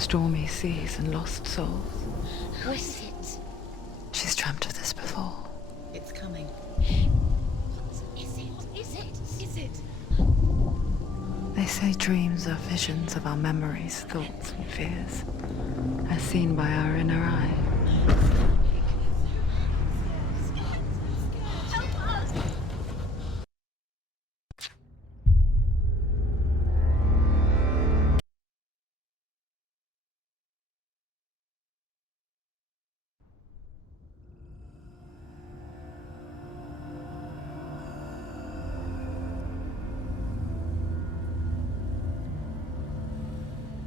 Stormy seas and lost souls. Who is it? She's dreamt of this before. It's coming. Is it? They say dreams are visions of our memories, thoughts and fears, as seen by our inner eye.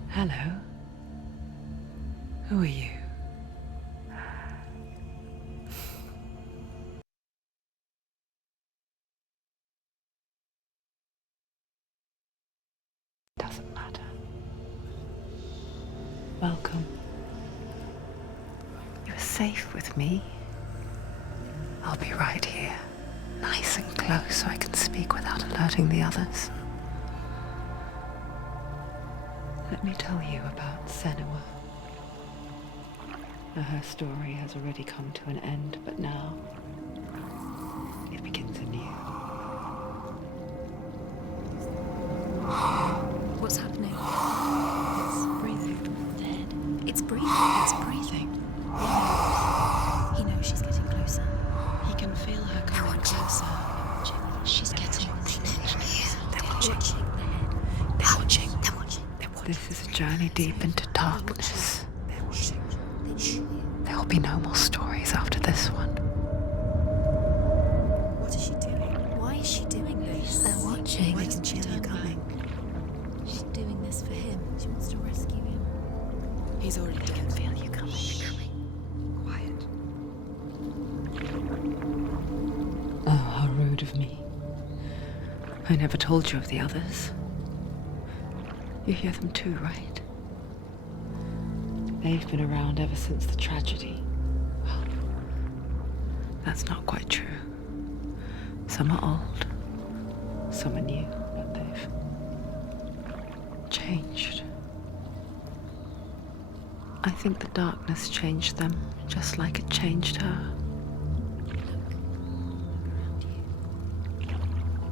Hello. Who are you? Doesn't matter. Welcome. You're safe with me. I'll be right here, nice and close so I can speak without alerting the others. Let me tell you about Senua. Her story has already come to an end, but now it begins anew. What's happening? It's breathing. Dead. It's breathing. He knows she's getting closer. He can feel her coming closer. She's getting closer. They're watching. They're watching. This is a journey deep into darkness. They're watching. There will be no more stories after this one. What is she doing? Why is she doing this? They're watching. Why doesn't she know you're coming? She's doing this for him. She wants to rescue him. He's already dead. I can feel you coming. Quiet. Oh, how rude of me. I never told you of the others. You hear them too, right? They've been around ever since the tragedy. Well, that's not quite true. Some are old, some are new, but they've changed. I think the darkness changed them, just like it changed her.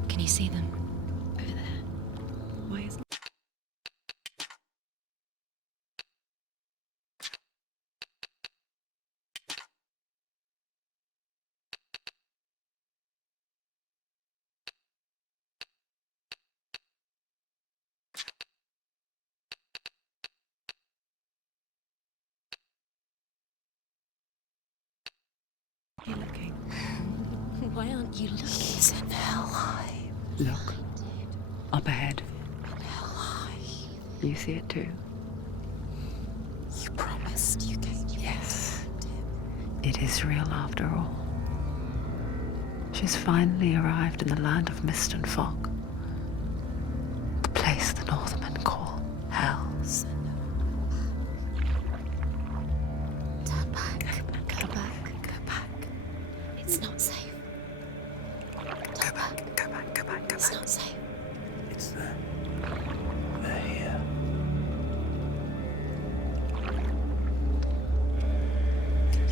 Can you see them? Over there. Why is he looking? Why aren't you looking? He's in hell high. Look, up ahead. Hell high. You see it too? You promised you gave you. Yes. It is real after all. She's finally arrived in the land of mist and fog. The place the Northmen call hell. Turn back. Go back. It's not safe. Go back. It's not safe. It's there. They're here.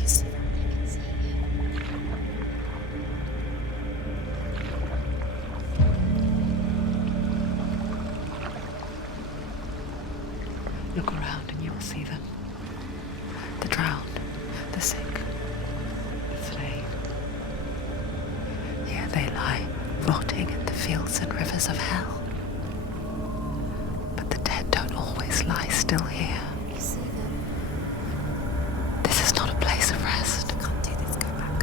You see that? I can see you. Look around and you will see them. The drowned, the sick, the slain. Here they lie, rotting in the fields and rivers of hell. But the dead don't always lie still here. You see them? This is not a place of rest. Can't do this. Go back.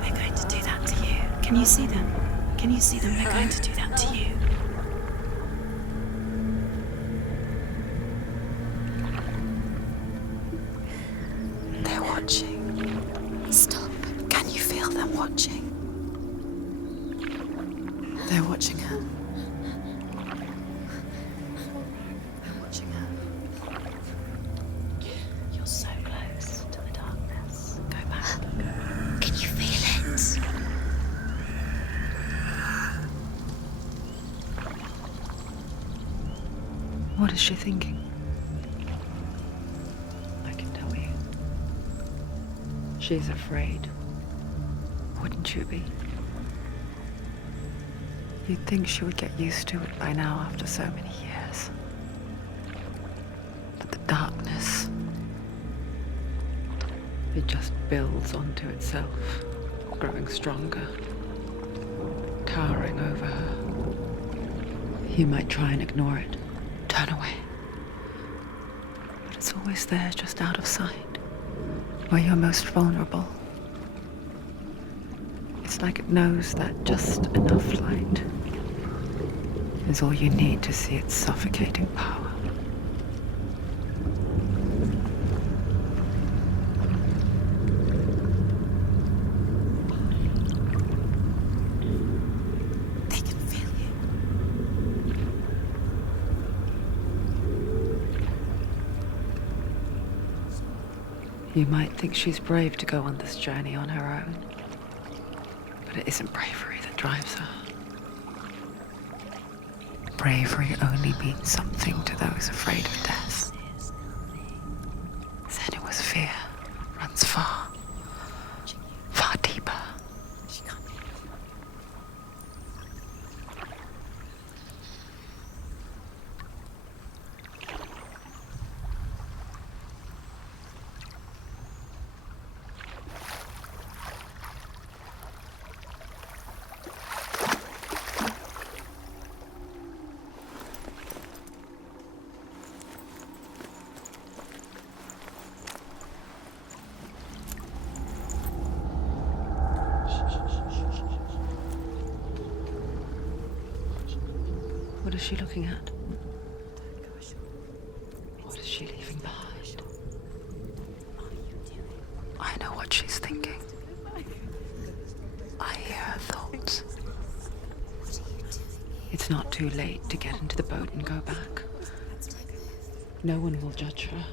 They're going to do that to you. Can you see them? Can you see them? They're going to do that to you. They're watching. Stop. Can you feel them watching? They're watching her. They're watching her. You're so close to the darkness. Go back. Can you feel it? What is she thinking? I can tell you. She's afraid. Wouldn't you be? You'd think she would get used to it by now after so many years. But the darkness, it just builds onto itself, growing stronger, towering over her. You might try and ignore it, turn away. But it's always there, just out of sight, where you're most vulnerable. It's like it knows that just enough light is all you need to see its suffocating power. They can feel you. You might think she's brave to go on this journey on her own. But it isn't bravery that drives her. Bravery only means something to those afraid of death. Senua's fear runs far, far deeper. What is she looking at? What is she leaving behind? I know what she's thinking. I hear her thoughts. It's not too late to get into the boat and go back. No one will judge her.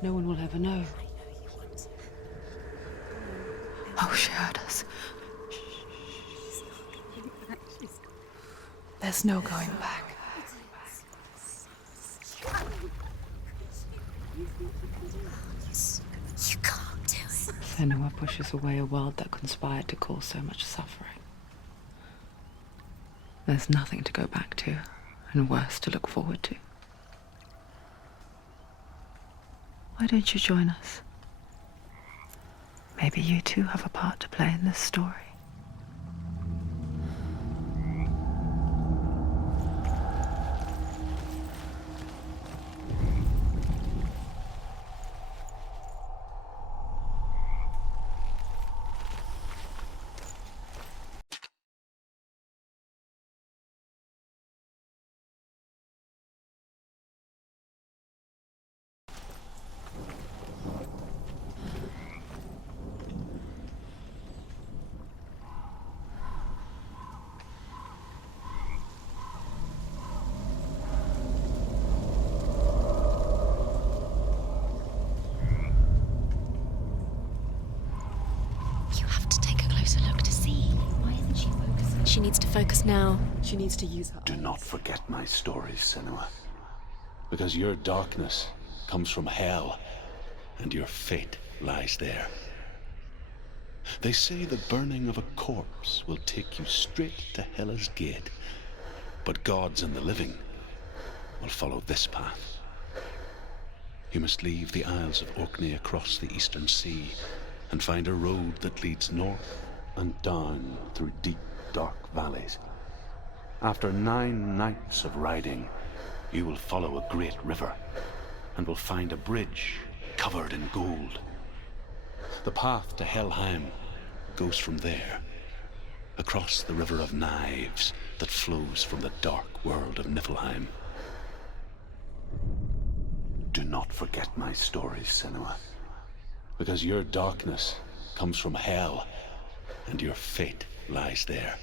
No one will ever know. Oh, she heard us. There's no going back. You can't do it. Senua pushes away a world that conspired to cause so much suffering. There's nothing to go back to, and worse to look forward to. Why don't you join us? Maybe you too have a part to play in this story. She needs to focus now. She needs to use her Do eyes. not forget my stories, Senua. Because your darkness comes from hell, and your fate lies there. They say the burning of a corpse will take you straight to Hela's gate, but gods and the living will follow this path. You must leave the Isles of Orkney across the eastern sea and find a road that leads north and down through deep, dark valleys. After 9 nights of riding, you will follow a great river and will find a bridge covered in gold. The path to Helheim goes from there, across the river of knives that flows from the dark world of Niflheim. Do not forget my stories, Senua. Because your darkness comes from hell, and your fate lies there.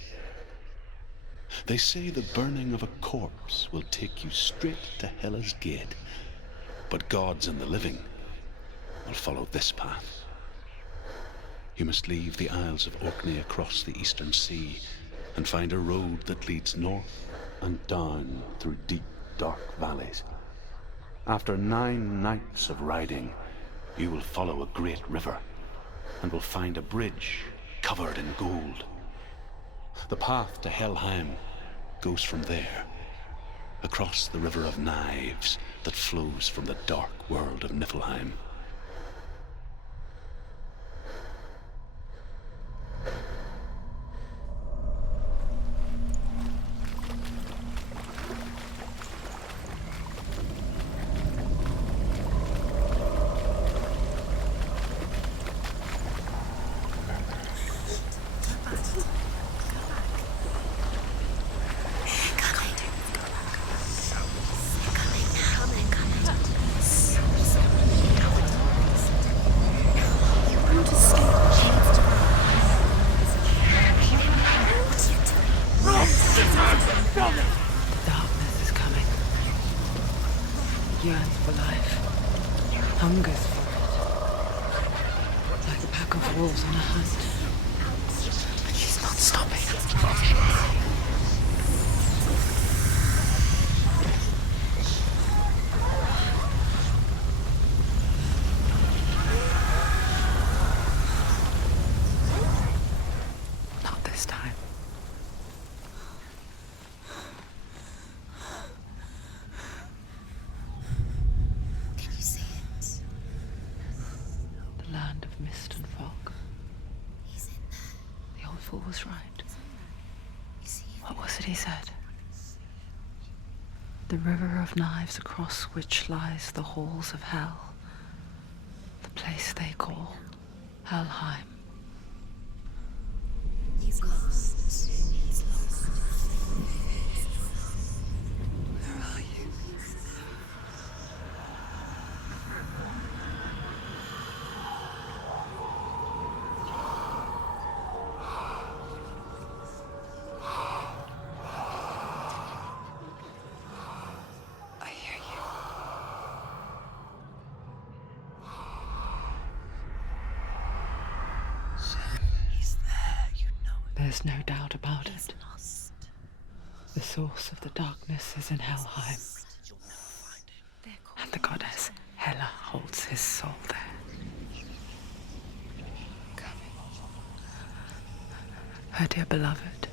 They say the burning of a corpse will take you straight to Hela's gate, but gods and the living will follow this path. You must leave the Isles of Orkney across the eastern sea and find a road that leads north and down through deep, dark valleys. After 9 nights of riding, you will follow a great river and will find a bridge covered in gold. The path to Helheim goes from there, across the river of knives that flows from the dark world of Niflheim. Darkness is coming. Yearns for life. Hungers for it. Like a pack of wolves on a hunt. But she's not stopping. Not this time. Can you see it? The land of mist and fog. He's in there. The old fool was right. You see him? What was it he said? The river of knives across which lies the halls of hell. The place they call Helheim. He's lost. He's lost. Where are you? I hear you. He's there, you know it. There's no doubt about He's it. lost. The source of the darkness is in Helheim, They're and the goddess Hela holds his soul there. Her dear beloved,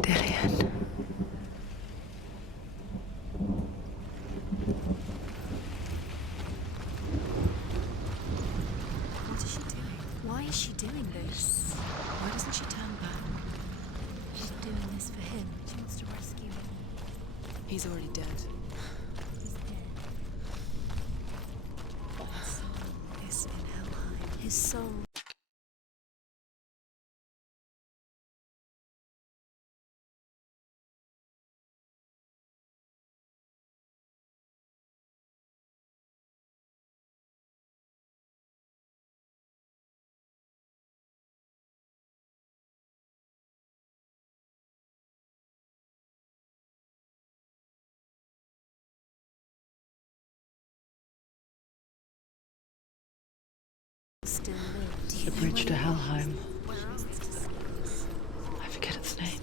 Dillian. What is she doing? Why is she doing this? Why doesn't she turn back? She's doing this for him. She wants to rescue him. He's already dead. He's dead. His soul is in Helheim. His soul. Still lives. The bridge to Helheim. I forget its name.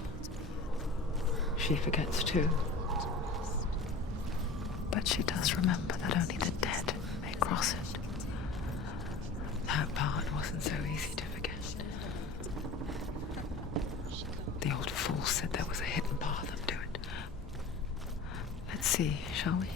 She forgets too. But she does remember that only the dead may cross it. That part wasn't so easy to forget. The old fool said there was a hidden path up to it. Let's see, shall we?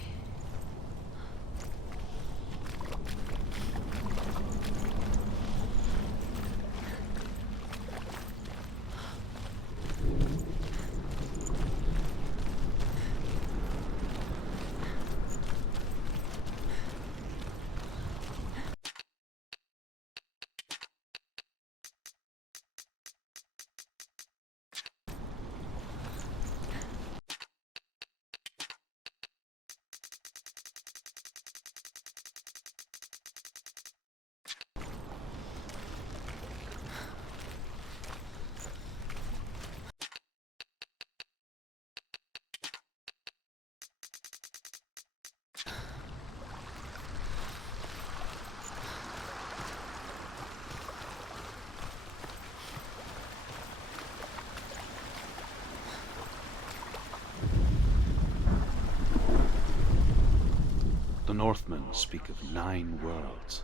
Northmen speak of 9 worlds.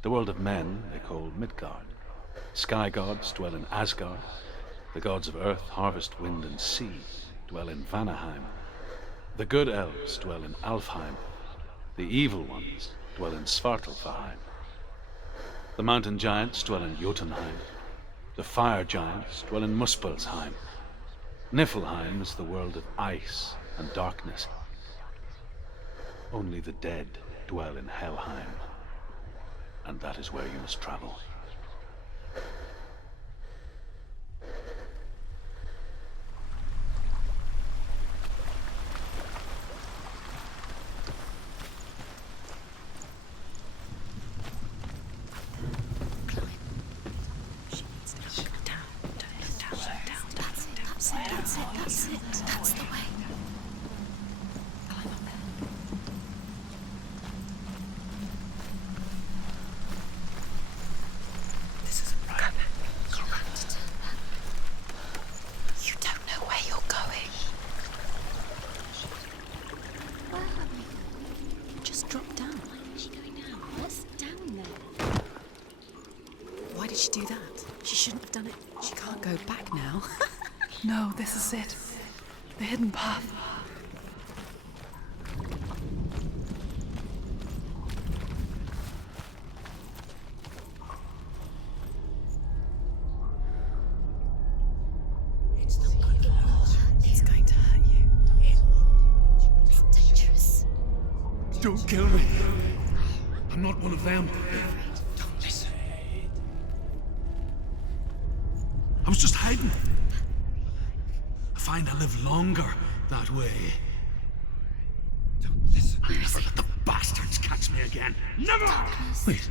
The world of men they call Midgard. Sky gods dwell in Asgard. The gods of earth, harvest, wind, and sea dwell in Vanaheim. The good elves dwell in Alfheim. The evil ones dwell in Svartalfheim. The mountain giants dwell in Jotunheim. The fire giants dwell in Muspelheim. Niflheim is the world of ice and darkness. Only the dead dwell in Helheim, and that is where you must travel. That's the way. This isn't right. You have to turn back. You don't know where you're going. Where are we? Just drop down. Why is she going down? What's down there? Why did she do that? She shouldn't have done it. She can't go back now. No, this is it. The hidden path. It's not going to hurt. It's going to hurt you. It's dangerous. Don't kill me. I'm not one of them. Don't listen. I was just hiding. I find I live longer that way. Don't listen. Never let the bastards catch me again. Never! Wait,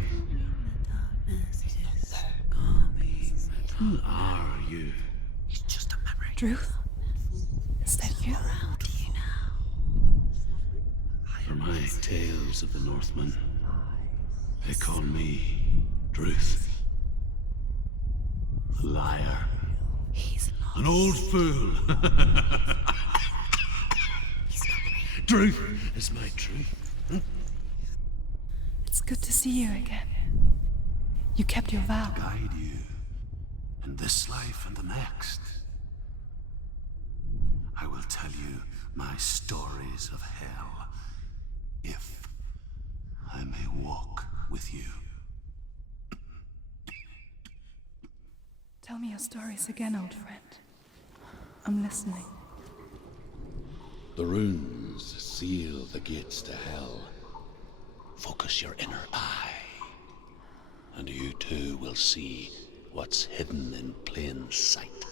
who are you? It's just a memory. Druth? Is that you? How do you know? For my tales of the Northmen, they call me Druth. A liar. He's lost. An old fool. Druth is my truth. It's good to see you again. You kept your vow. Guide you in this life and the next. I will tell you my stories of hell, if I may walk with you. Tell me your stories again, old friend. I'm listening. The runes seal the gates to hell. Focus your inner eye, and you too will see what's hidden in plain sight.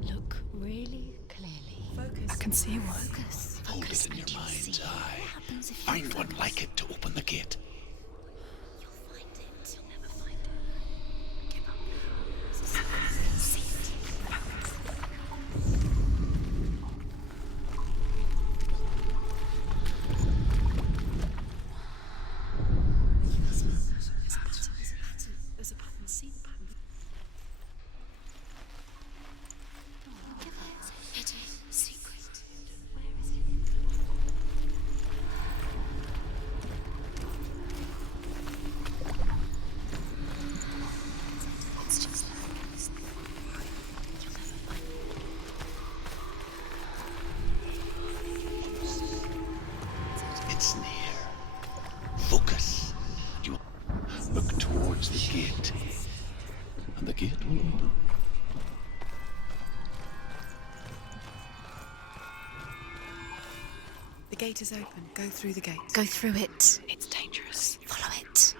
Look really clearly. I can see one. Focus. Hold Focus it in your and you'll mind's see. eye. What happens if you Find one focus? like it to open the gate. You'll find it. You'll never find it. Give up. See it. There's a pattern. See the pattern. Give it. Hidden secret. Where is it? It's just like this. You'll never find it. It's near. Focus. You look towards the gate, and the gate will open. The gate is open. Go through the gate. Go through it. It's dangerous. Follow it.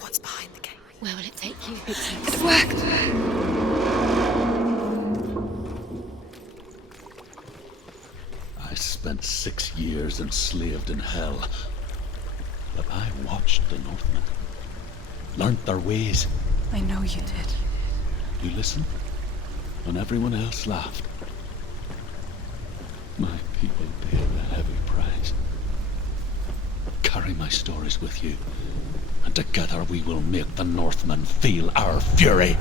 What's behind the gate? Where will it take you? It worked! I spent 6 years enslaved in hell, but I watched the Northmen, learnt their ways. I know you did. You listened when everyone else laughed. My people paid a heavy price. Carry my stories with you, and together we will make the Northmen feel our fury.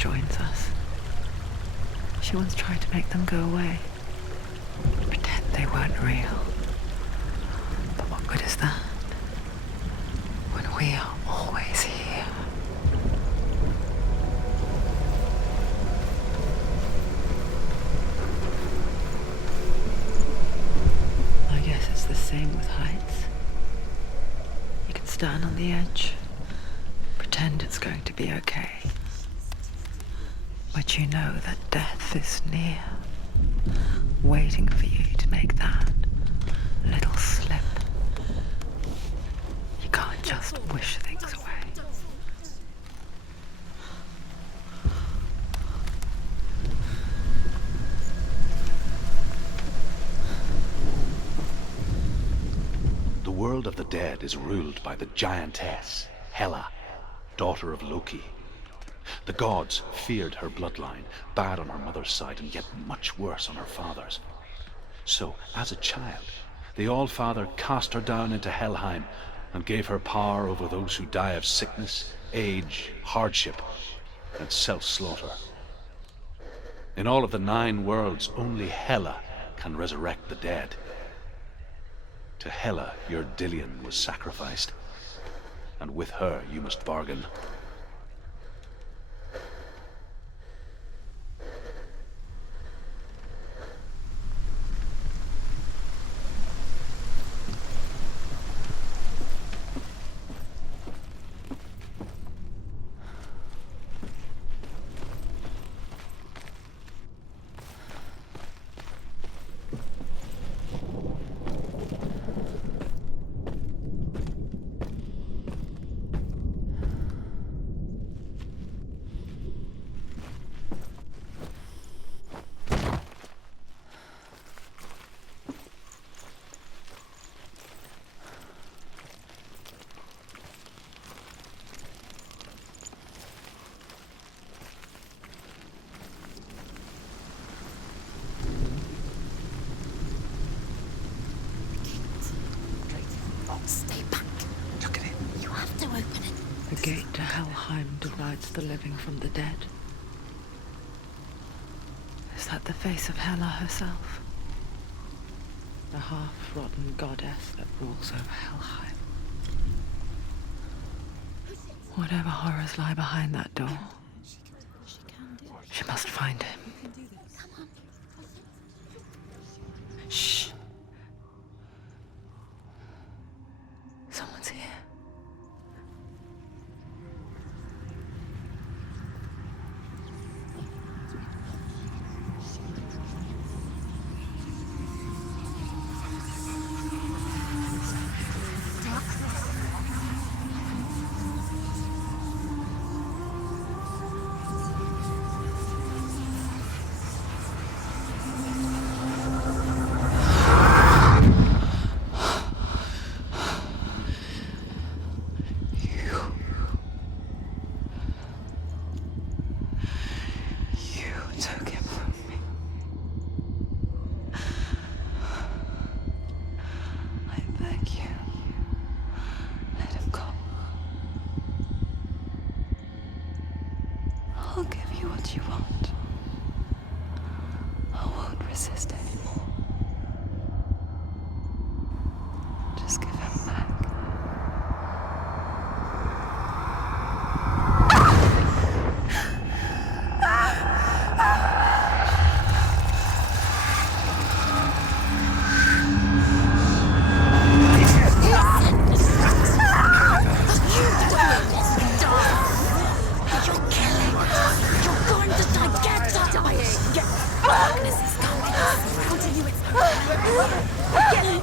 joins us. She once tried to make them go away. Pretend they weren't real. But what good is that? When we are always here. I guess it's the same with heights. You can stand on the edge, pretend it's going to be okay. But you know that death is near, waiting for you to make that little slip. You can't just wish things away. The world of the dead is ruled by the giantess, Hela, daughter of Loki. The gods feared her bloodline, bad on her mother's side and yet much worse on her father's. So, as a child, the All-Father cast her down into Helheim and gave her power over those who die of sickness, age, hardship, and self-slaughter. In all of the 9 worlds, only Hela can resurrect the dead. To Hela, your Dillion was sacrificed, and with her you must bargain. Stay back. Look at it. You have to open it. The gate to Helheim divides the living from the dead. Is that the face of Hela herself? The half-rotten goddess that rules over Helheim. Whatever horrors lie behind that door, she must find him. Shh. Someone's here. Took him from me. I beg you, let him go. I'll give you what you want. I won't resist anymore. Just give him back. Darkness is coming. Surrounding you, it's Get it!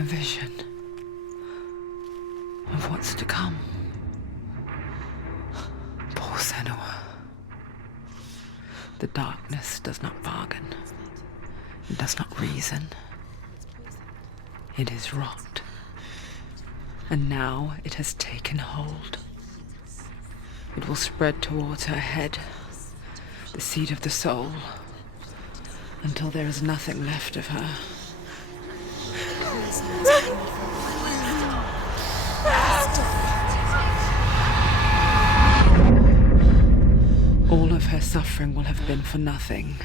A vision of what's to come. Poor Senua. The darkness does not bargain. It does not reason. It is rot. And now it has taken hold. It will spread towards her head, the seat of the soul, until there is nothing left of her. All of her suffering will have been for nothing.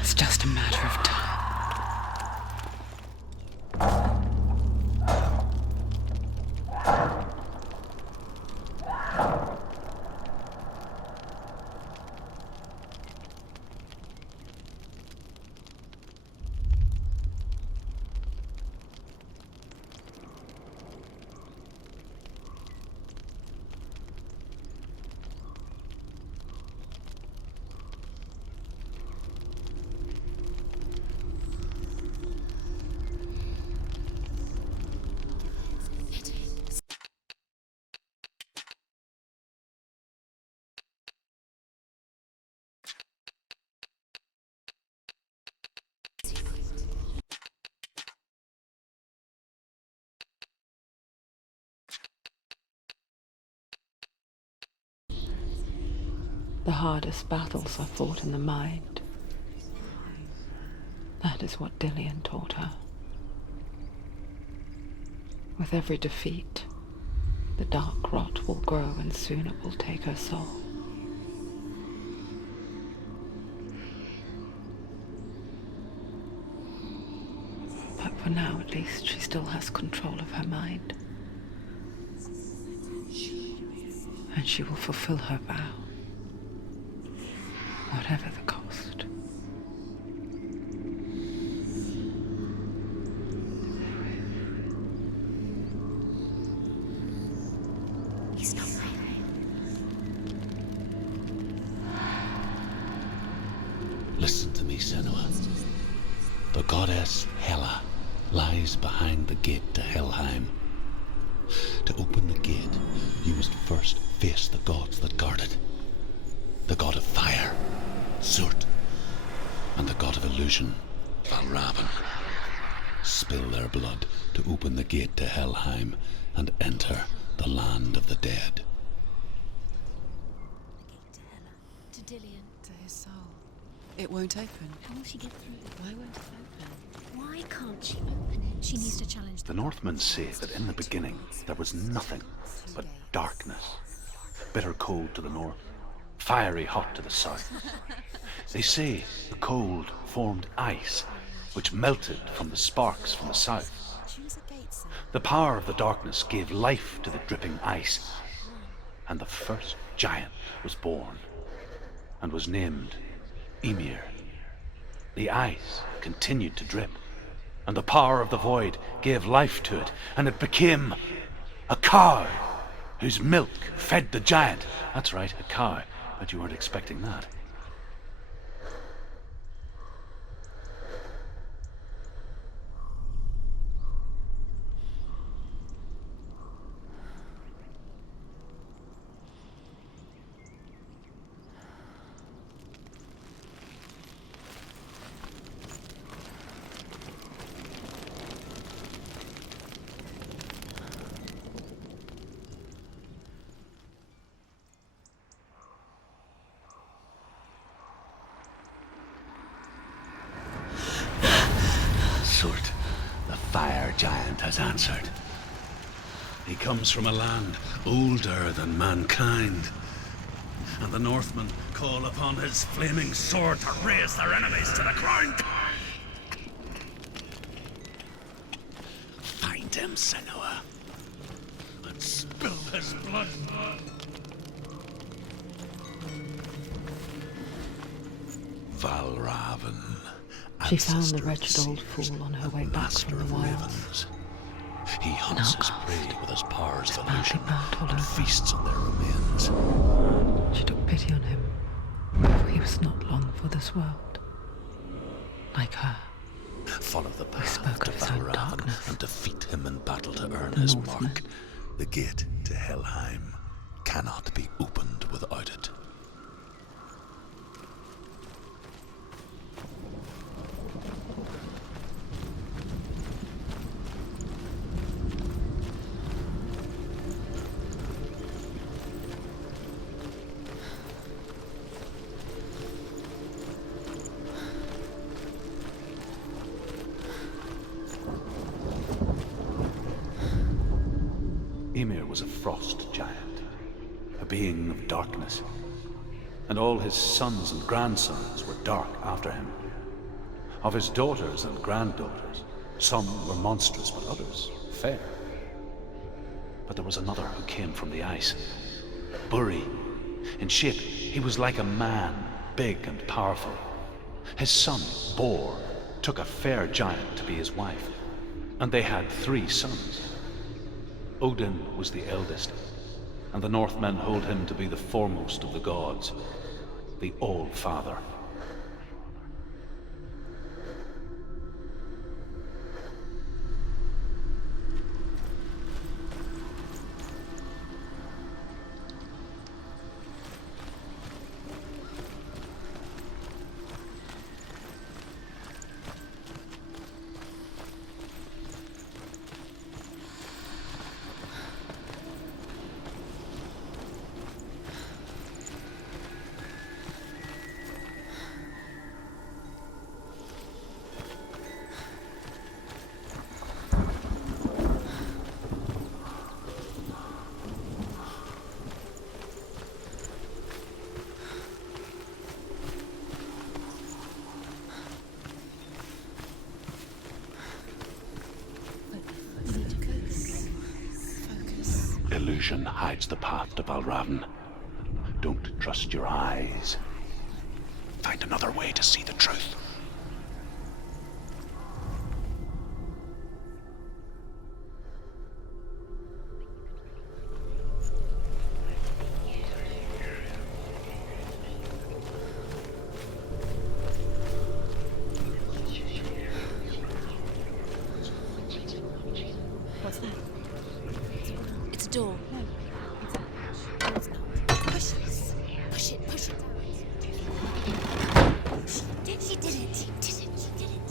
It's just a matter of time. The hardest battles are fought in the mind. That is what Dillian taught her. With every defeat, the dark rot will grow and soon it will take her soul. But for now, at least, she still has control of her mind. And she will fulfill her vow. Whatever the cost. He's not there. Listen to me, Senua. The goddess Hela lies behind the gate to Helheim. To open the gate, you must first face the gods that guard it. The god of fire, Surt, and the god of illusion, Valravan. Spill their blood to open the gate to Helheim and enter the land of the dead. To Hela, to Dillian. To his soul. It won't open. How will she get through? Why won't it open? Why can't she open it? She needs to challenge The Northmen say that in the beginning there was nothing but darkness. Bitter cold to the north, fiery hot to the south. They say the cold formed ice, which melted from the sparks from the south. Choose a gate, sir. The power of the darkness gave life to the dripping ice, and the first giant was born, and was named Ymir. The ice continued to drip, and the power of the void gave life to it, and it became a cow, whose milk fed the giant. That's right, a cow. Bet you weren't expecting that. Surt, the fire giant, has answered. He comes from a land older than mankind, and the Northmen call upon his flaming sword to raise their enemies to the ground. Find him, Senua, and spill his blood. Valravan. She found the wretched old fool on her way back from the wilds. He hunts his Now prey with his powers of badly illusion burnt all and over. feasts on their remains. She took pity on him, for he was not long for this world. Like her. Follow the path spoke to of his own Valravan darkness. and defeat him in battle to earn The his Northmen. mark. The gate to Helheim cannot be opened without it. Ymir was a frost giant, a being of darkness, and all his sons and grandsons were dark after him. Of his daughters and granddaughters, some were monstrous, but others fair. But there was another who came from the ice, Buri. In shape, he was like a man, big and powerful. His son, Bor, took a fair giant to be his wife, and they had 3 sons. Odin was the eldest, and the Northmen hold him to be the foremost of the gods, the All-Father. Illusion hides the path to Valravan. Don't trust your eyes. Find another way to see the truth. What's that? It's a door. No, it's not. Push it. Push it. Push it. She did it. She did it. She did it.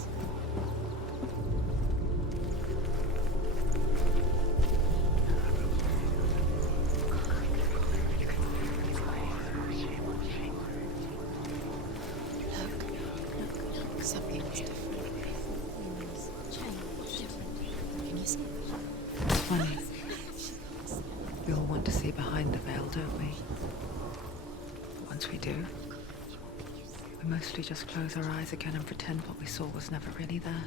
Look. Something's different. Change. Different. Can you see it? It's funny. We all want to see behind the veil, don't we? Once we do, we mostly just close our eyes again and pretend what we saw was never really there.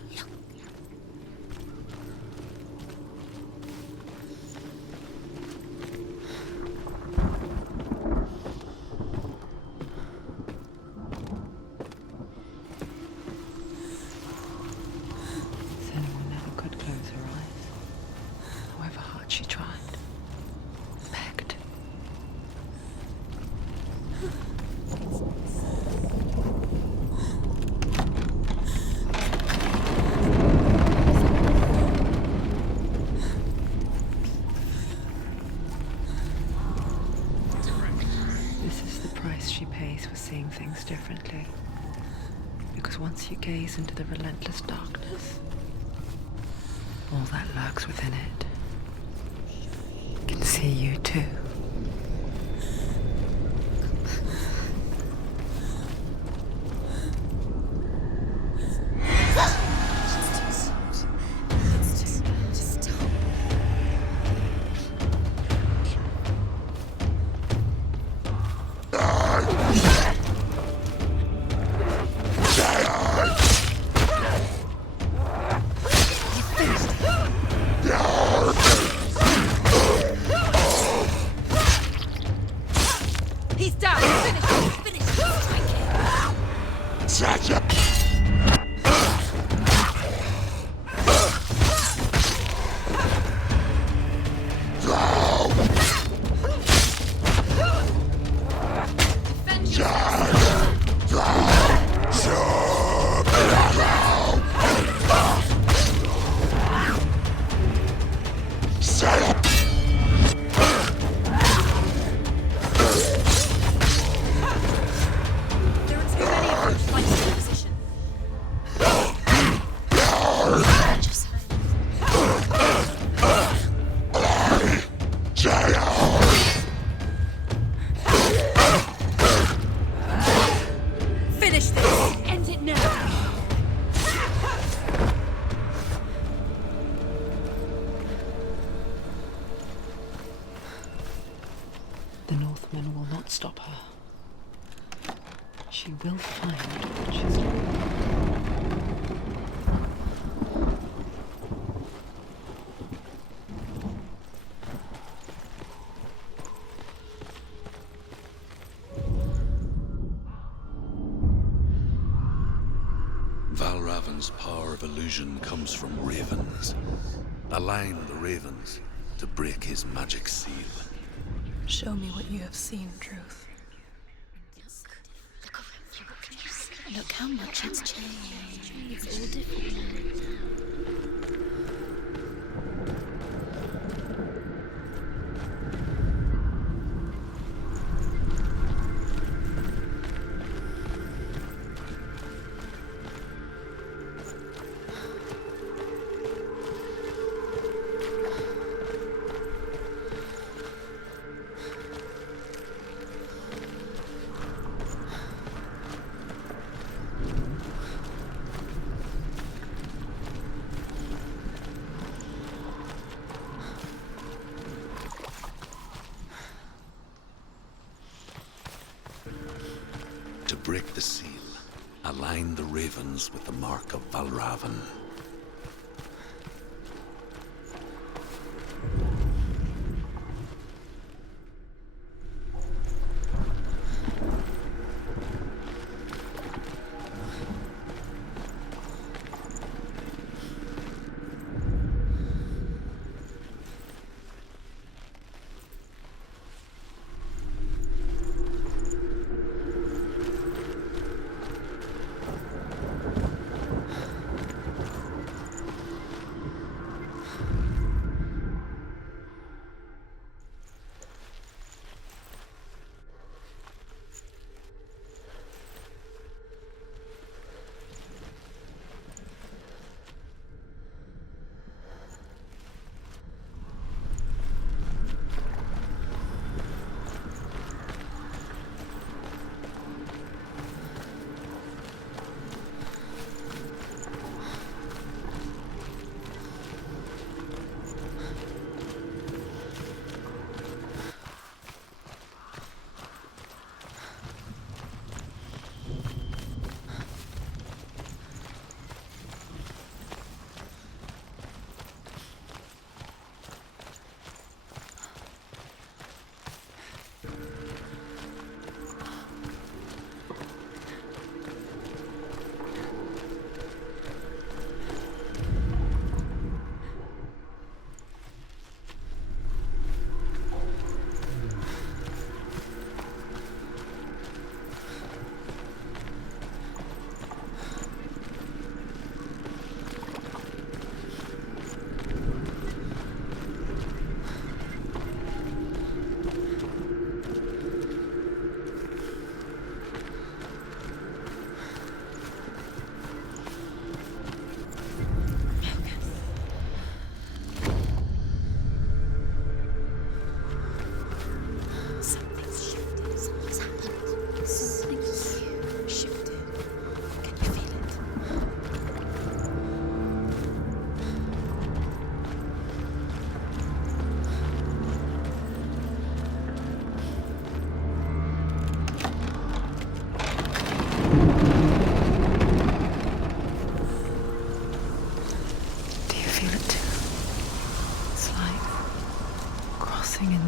Senua never could close her eyes, however hard she tried. Begged. This is the price she pays for seeing things differently. Because once you gaze into the relentless darkness, all that lurks within it can see you too. stop her. She will find what she's looking Valravan's power of illusion comes from ravens. Align the ravens to break his magic seal. Show me what you have seen, Truth. Look around you. What can you see? Look how much it's changed. It's all different now. To break the seal, align the ravens with the mark of Valravan.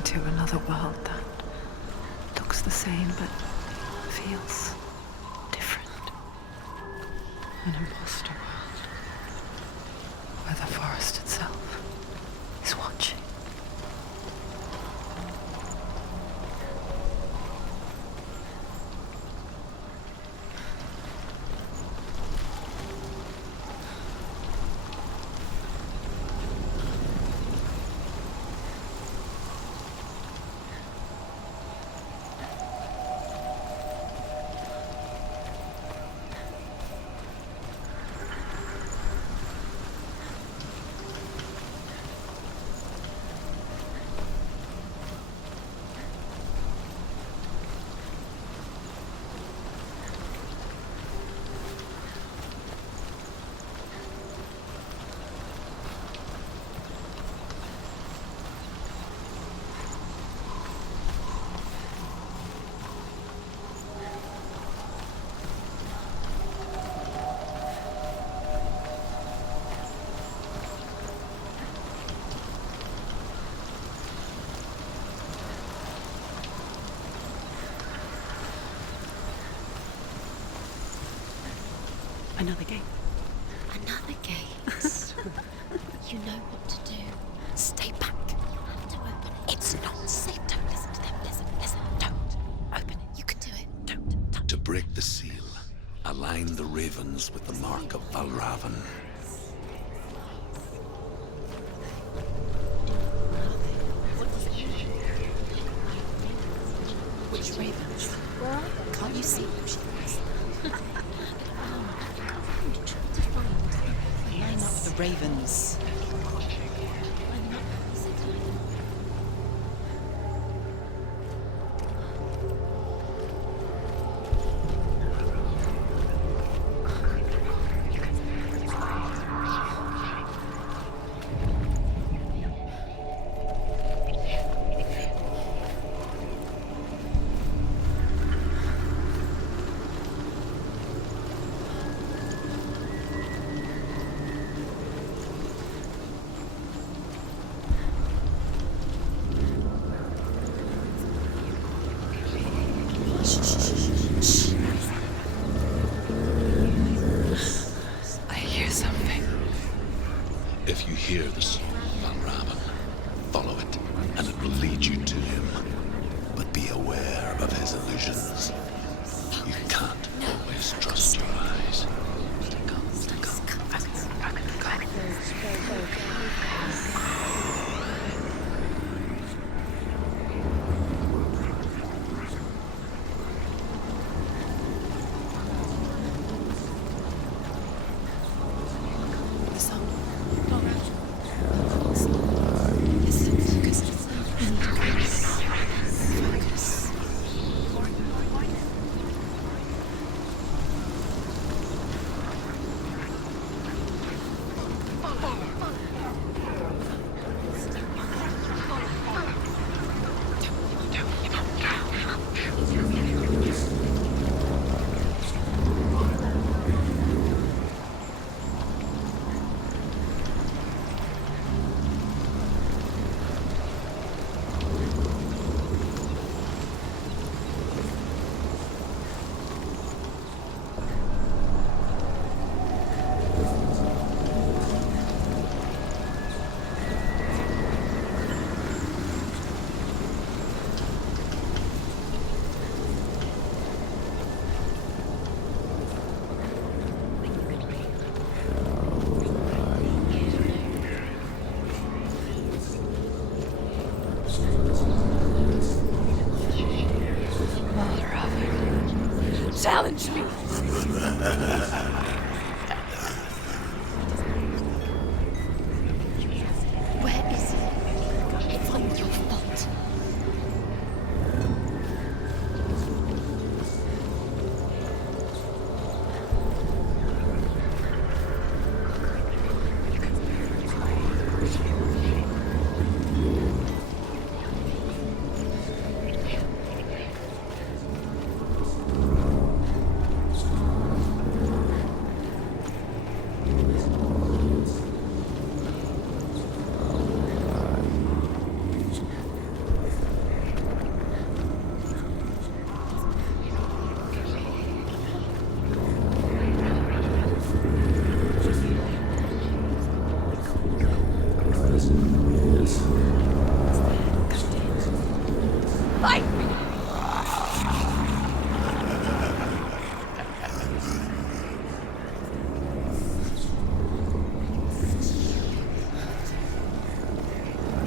into another world that looks the same but feels different. An imposter world where the forest itself is watching. another gate. Another gate. You know what to do. Stay back. You have to open it. It's not safe. Don't listen to them. Listen. Don't. Open it. You can do it. Don't touch. To break the seal, align the ravens with the mark of Valravan. Which ravens? Can't you see them? Line up the ravens. I hear something. If you hear the song of Valravan, follow it, and it will lead you to him. But be aware of his illusions. You can't always trust your eyes. The song. Listen, focus. Focus. Challenge me. Where is he? It's all your fault.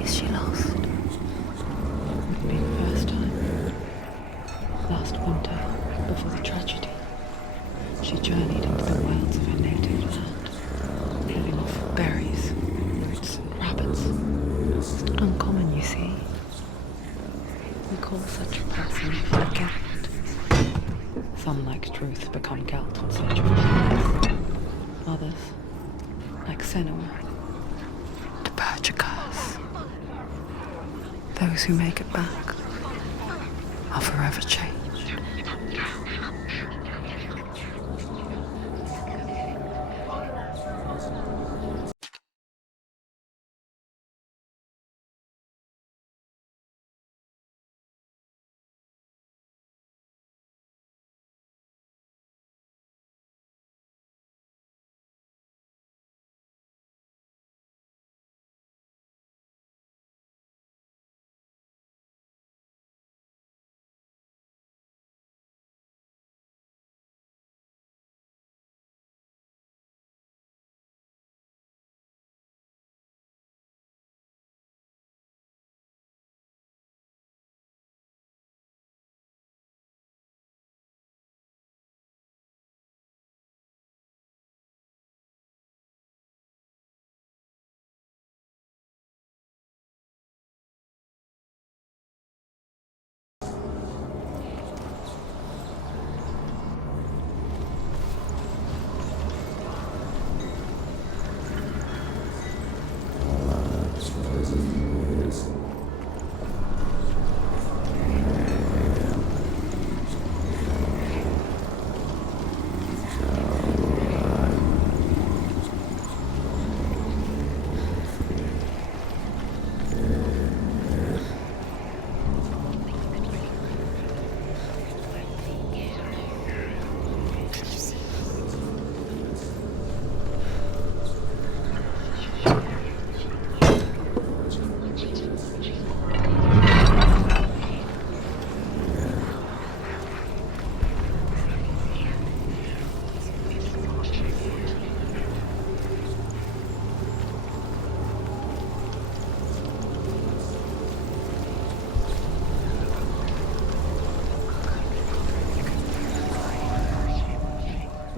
Is she lost? Would be the first time. Last winter, before the tragedy, she journeyed into the wilds of her native land, living off berries, roots, and rabbits. Uncommon, you see. We call such a person a Gelt. Some, like truth, become Gelt in search of peace. Others, like Senua, to purge a curse. Those who make it back are forever changed.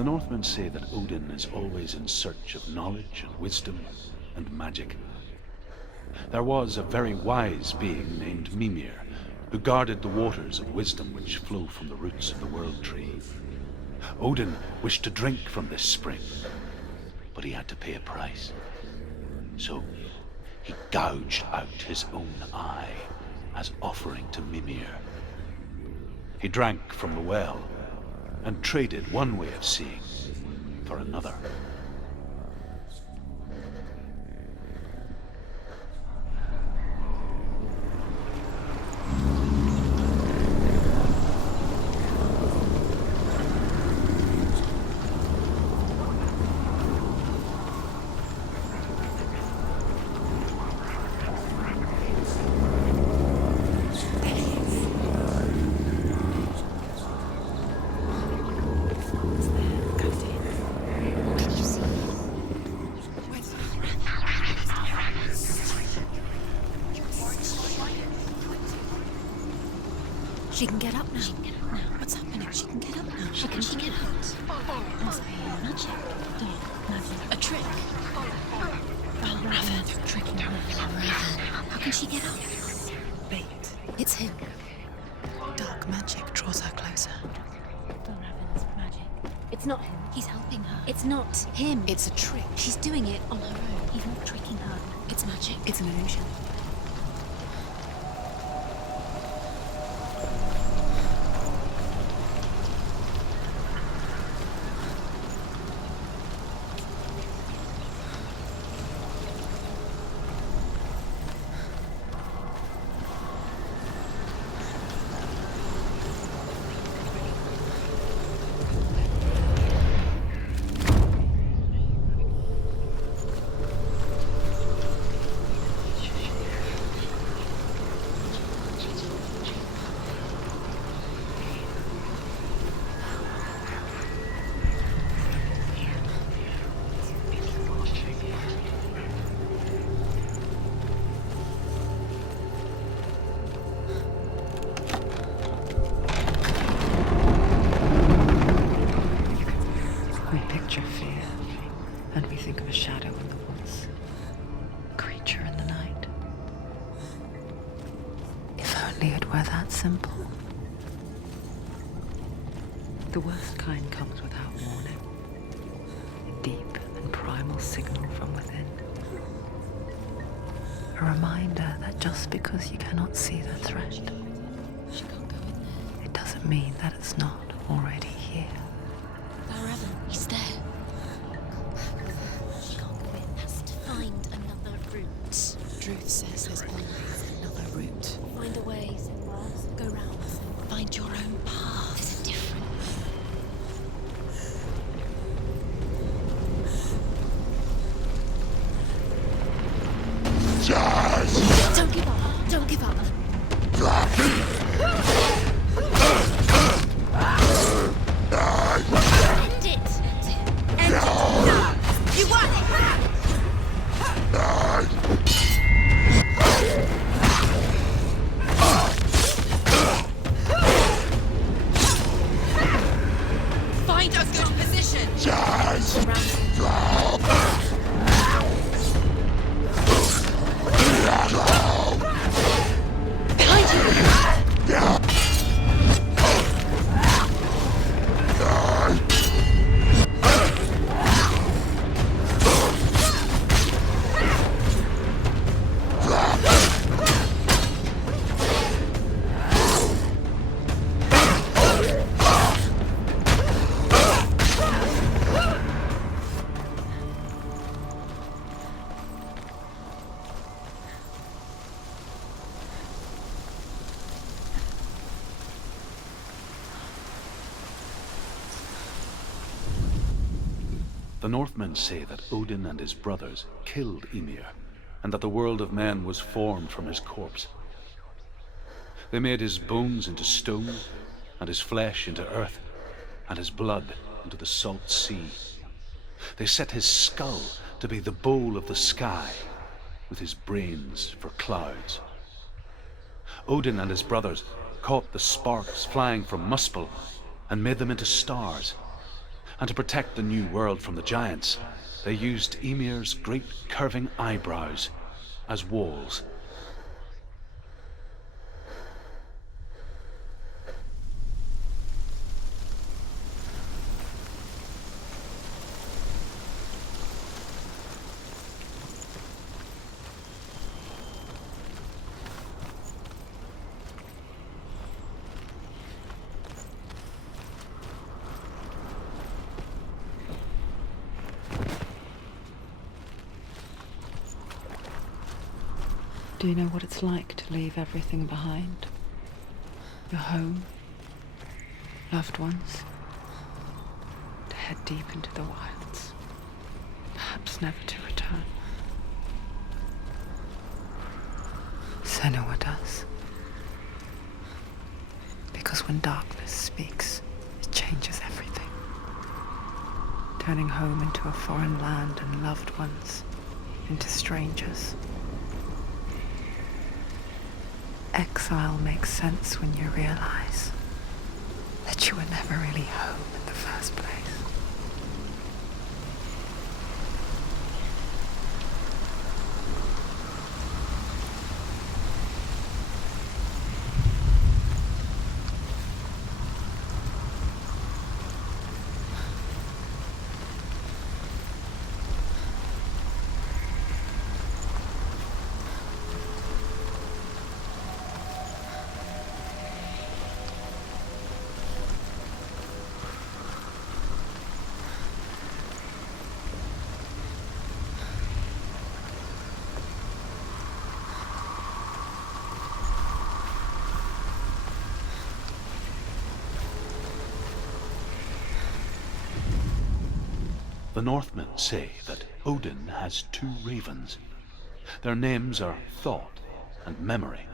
Northmen say that Odin is always in search of knowledge and wisdom and magic. There was a very wise being named Mimir, who guarded the waters of wisdom which flow from the roots of the world tree. Odin wished to drink from this spring, but he had to pay a price. So he gouged out his own eye as offering to Mimir. He drank from the well and traded one way of seeing for another. She can get up now. What's happening? She can get up now. How can she get out? Must be magic. Dark magic. A trick. Raven. They're tricking her. Raven. How can she get out? Bait. It's him. Dark magic draws her closer. Raven's magic. It's not him. He's helping her. It's not him. It's a trick. She's doing it on her own. He's not tricking her. It's magic. It's an illusion. We picture fear, and we think of a shadow in the woods, a creature in the night. If only it were that simple. The worst kind comes without warning, a deep and primal signal from within. A reminder that just because you cannot see the threat, She can't go in there. it doesn't mean that it's not already here. Raven, he's there. She can't go in. Has to find another route. Truth says there's always another route. Find a way, Senua. Go round. Find your own path. There's a different Don't give up. Don't give up. End it. End it now. You won it. Find a good position. Behind you. The Northmen say that Odin and his brothers killed Ymir, and that the world of men was formed from his corpse. They made his bones into stone, and his flesh into earth, and his blood into the salt sea. They set his skull to be the bowl of the sky, with his brains for clouds. Odin and his brothers caught the sparks flying from Muspel and made them into stars, And to protect the new world from the giants, they used Ymir's great curving eyebrows as walls. Do you know what it's like to leave everything behind? Your home, loved ones, to head deep into the wilds, perhaps never to return. Senua does. Because when darkness speaks, it changes everything, turning home into a foreign land and loved ones into strangers. Exile makes sense when you realize that you were never really home in the first place. The Northmen say that Odin has two ravens. Their names are Thought and Memory,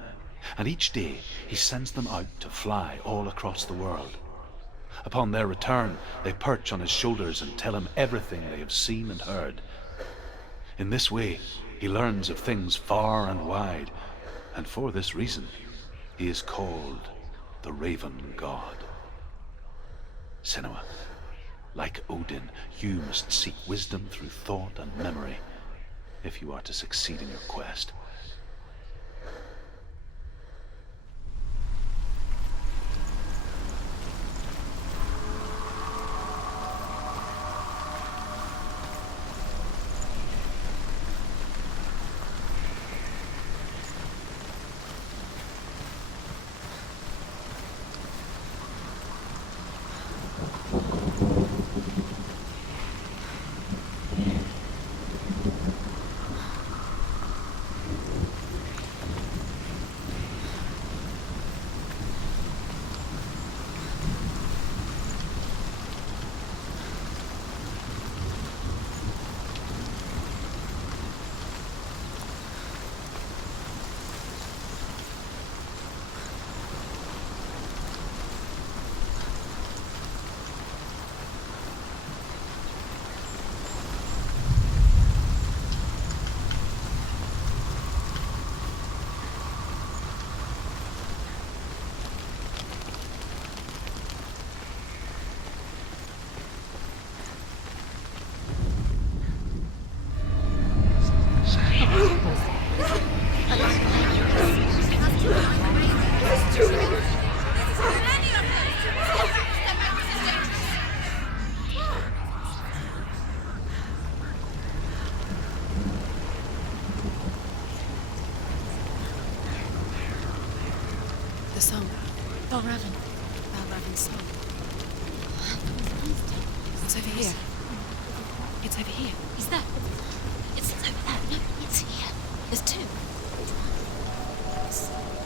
and each day he sends them out to fly all across the world. Upon their return, they perch on his shoulders and tell him everything they have seen and heard. In this way, he learns of things far and wide, and for this reason, he is called the Raven God. Senua, like Odin, you must seek wisdom through thought and memory if you are to succeed in your quest. The song. Valravan. Valravan's song. It's over here. It's over here. Is that? It's over there. No, it's here. There's two.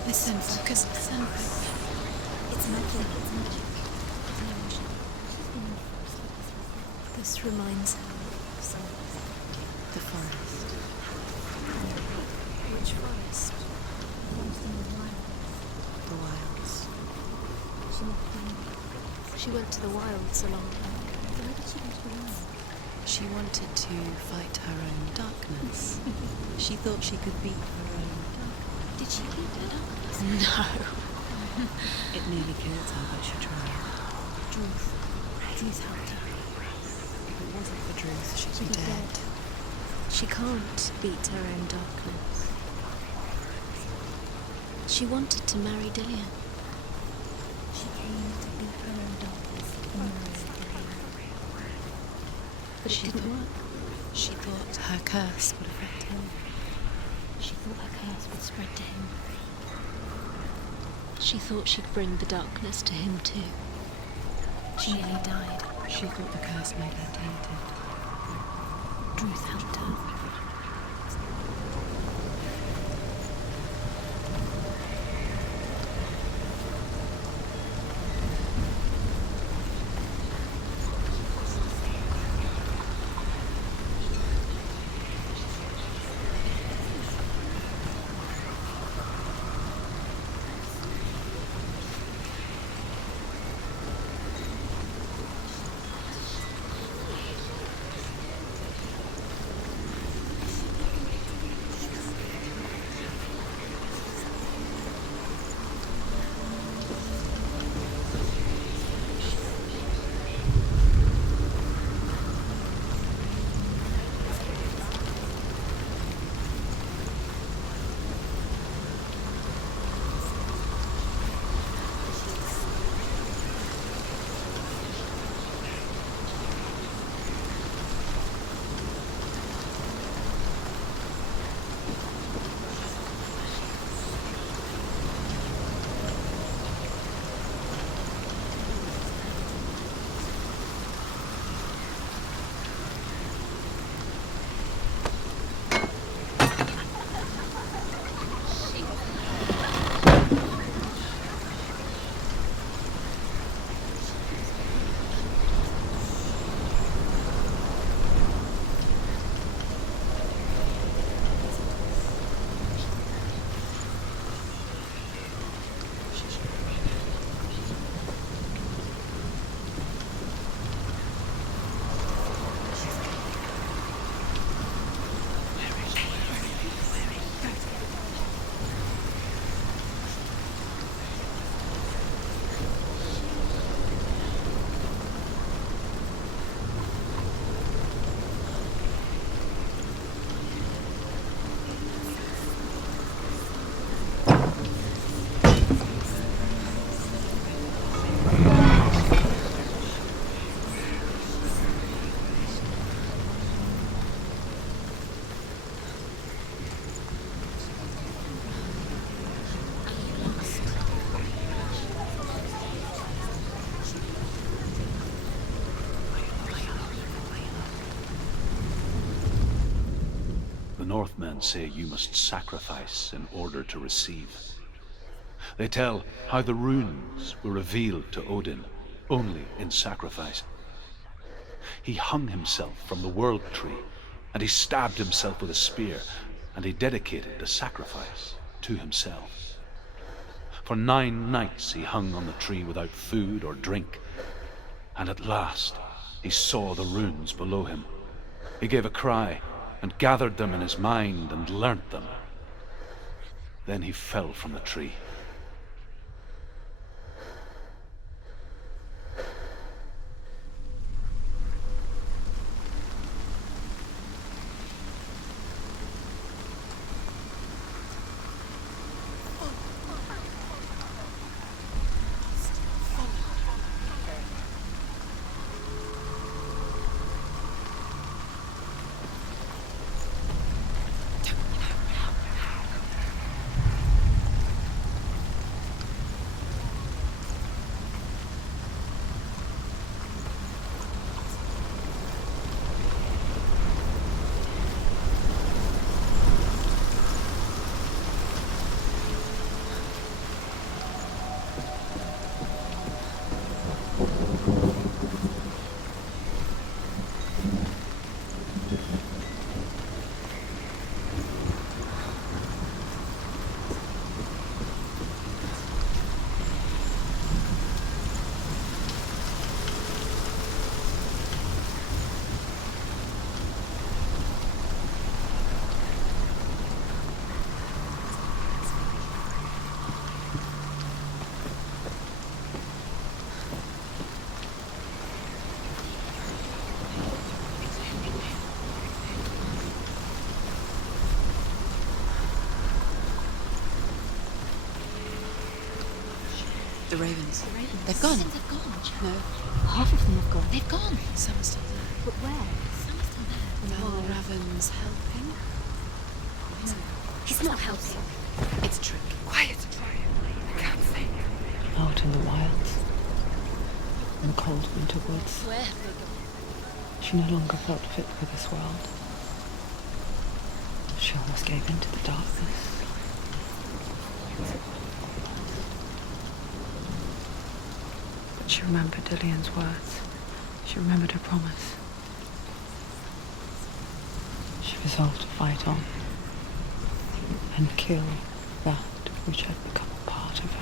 Listen, focus. Listen. It's magic. It's magic. This reminds her of the forest. Which forest? The wilds. She went to the wilds a long time ago. Why did she go to the wilds? She wanted to fight her own darkness. She thought she could beat her own darkness. Did she beat her darkness? No. It nearly killed her, but she tried. Druth helped her. wasn't for Druth, she'd be She'd be dead. dead. She can't beat her own darkness. She wanted to marry Dillian. She came to beat her own darkness and marry Dillian. But it didn't work. She thought her curse would affect him. She thought her curse would spread to him. She thought she'd bring the darkness to him too. She nearly died. She thought the curse made her tainted. Druth helped her. The Northmen say you must sacrifice in order to receive. They tell how the runes were revealed to Odin only in sacrifice. He hung himself from the world tree, and he stabbed himself with a spear, and he dedicated the sacrifice to himself. For 9 nights he hung on the tree without food or drink, and at last he saw the runes below him. He gave a cry, and gathered them in his mind and learnt them. Then he fell from the tree. The ravens. The ravens. They've gone. They've gone. No, Half of them have gone. They've gone. some are still there. But where? Some are still there. Val Raven's helping? He's not helping. It's a trick. Quiet. I can't think. Out in the wilds, in the cold winter woods, Where have they gone? she no longer felt fit for this world. She almost gave in to the darkness. But she remembered Dillian's words. She remembered her promise. She resolved to fight on and kill that which had become a part of her.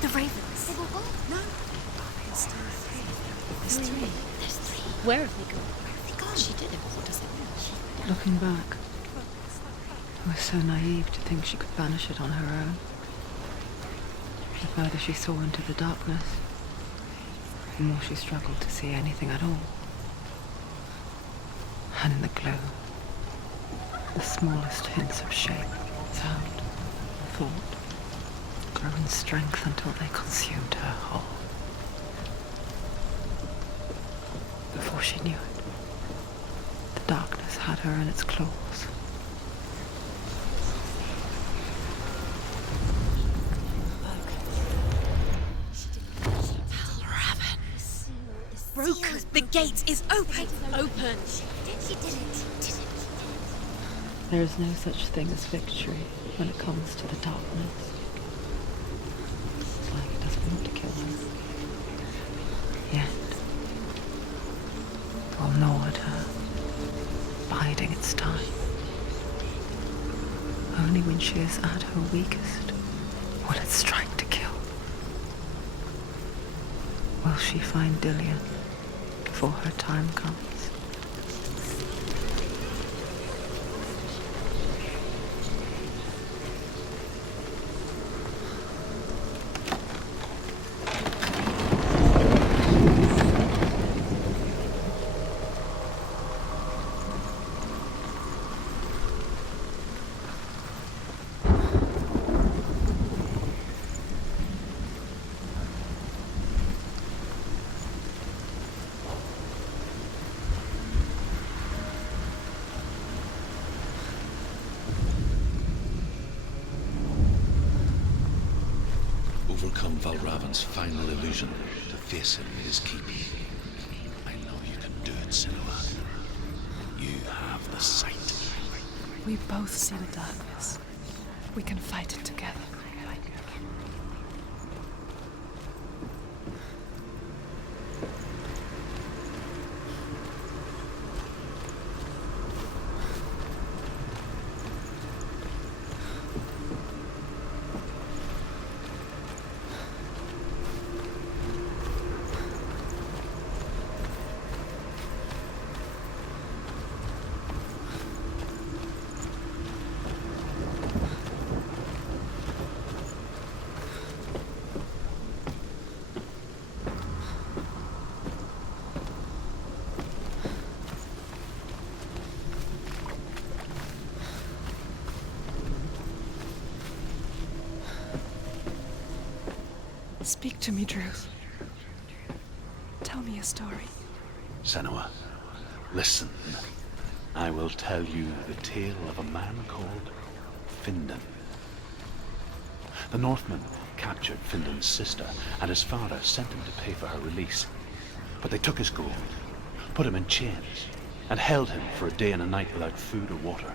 The ravens. They've all gone. No. There's still three. There's three. There's three. Where have they gone? Where have they gone? She did it. What does it mean? Looking back, I was so naive to think she could banish it on her own. The further she saw into the darkness, the more she struggled to see anything at all. And in the glow, the smallest hints of shape, sound, thought, grow in strength until they consumed her whole. Before she knew it, the darkness had her in its claws. Broken. The gate is open. Open. She did it. There is no such thing as victory when it comes to the darkness. It's like it doesn't want to kill her. Yet, it will gnaw at her, biding its time. Only when she is at her weakest will it strike to kill. Will she find Dillian before her time comes? Overcome Valravan's final illusion to face him in his keep. I know you can do it, Senua. You have the sight. We both see the darkness. We can fight it together. Speak to me, Druth. Tell me a story. Senua, listen. I will tell you the tale of a man called Fighr. The Northmen captured Fighr's sister, and his father sent him to pay for her release. But they took his gold, put him in chains, and held him for a day and a night without food or water.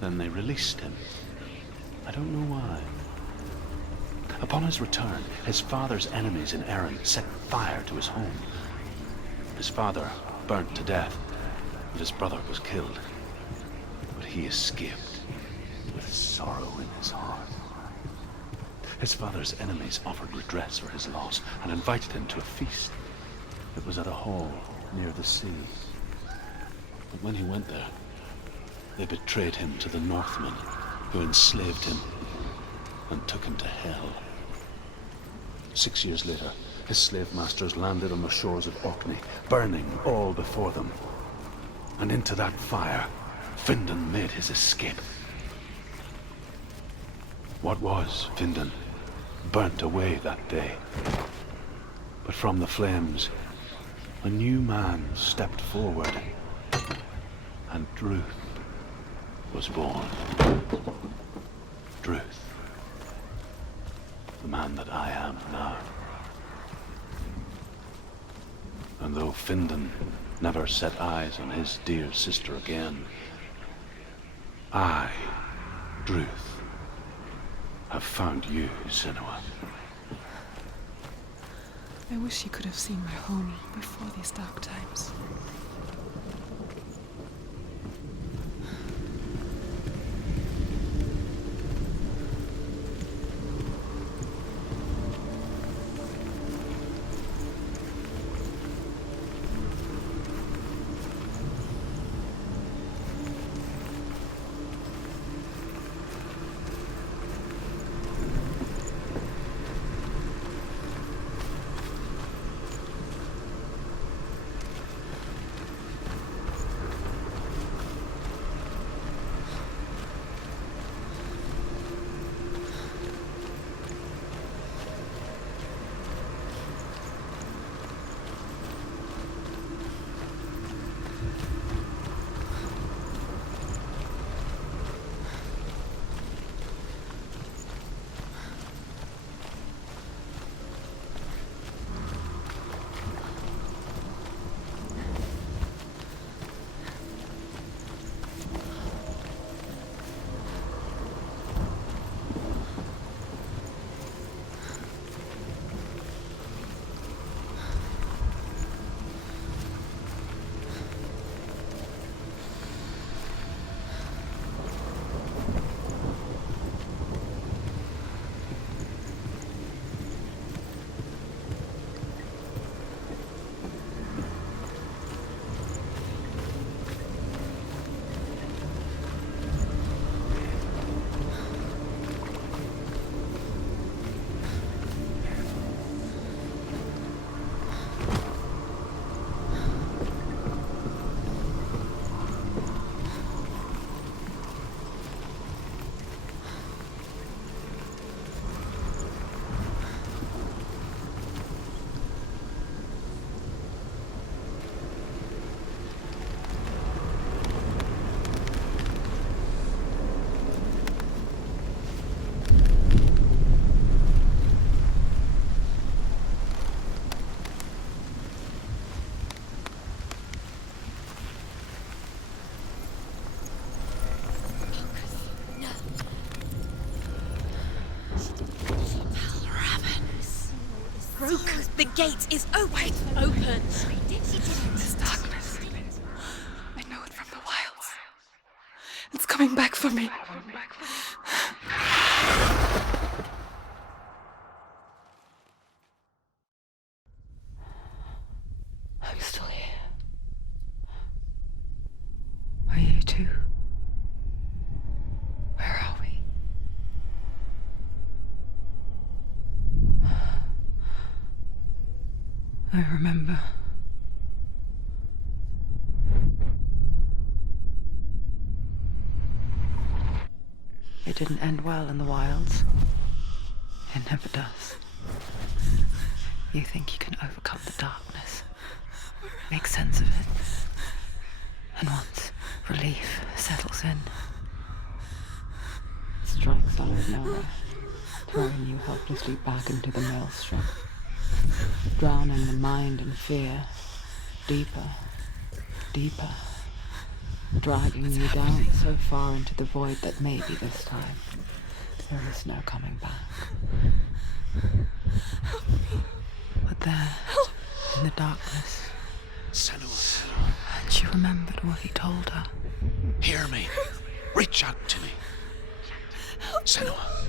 Then they released him. I don't know why. Upon his return, his father's enemies in Erin set fire to his home. His father burnt to death, and his brother was killed. But he escaped with sorrow in his heart. His father's enemies offered redress for his loss and invited him to a feast. It was at a hall near the sea. But when he went there, they betrayed him to the Northmen, who enslaved him and took him to hell. 6 years later, his slave masters landed on the shores of Orkney, burning all before them. And into that fire, Fighr made his escape. What was Fighr burnt away that day. But from the flames, a new man stepped forward, and Druth was born. Druth, the man that I am now. And though Fighr never set eyes on his dear sister again, I, Druth, have found you, Senua. I wish you could have seen my home before these dark times. The gate is open. Open. This darkness. I know it from the wilds. It's coming back for me. I'm still here. Are you too? Where are we? I remember. It didn't end well in the wilds. It never does. You think you can overcome the darkness, make sense of it, and once relief settles in, it strikes out of nowhere, throwing you helplessly back into the maelstrom, drowning the mind in fear, deeper, deeper, dragging you down so far into the void that maybe this time there is no coming back. But there, in the darkness, Senua, and she remembered what he told her. hear me. Reach out to me. Senua,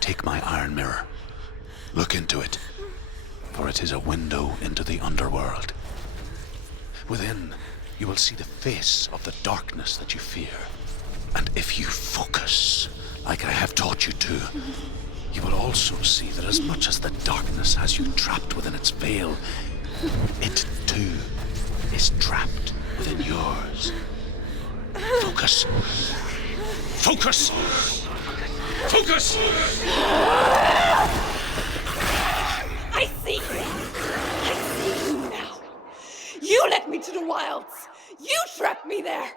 take my iron mirror. Look into it, for it is a window into the underworld. Within, you will see the face of the darkness that you fear. And if you focus, like I have taught you to, you will also see that as much as the darkness has you trapped within its veil, it too is trapped within yours. Focus. Focus! Focus! I see you! I see you now! You led me to the wilds! You trapped me there!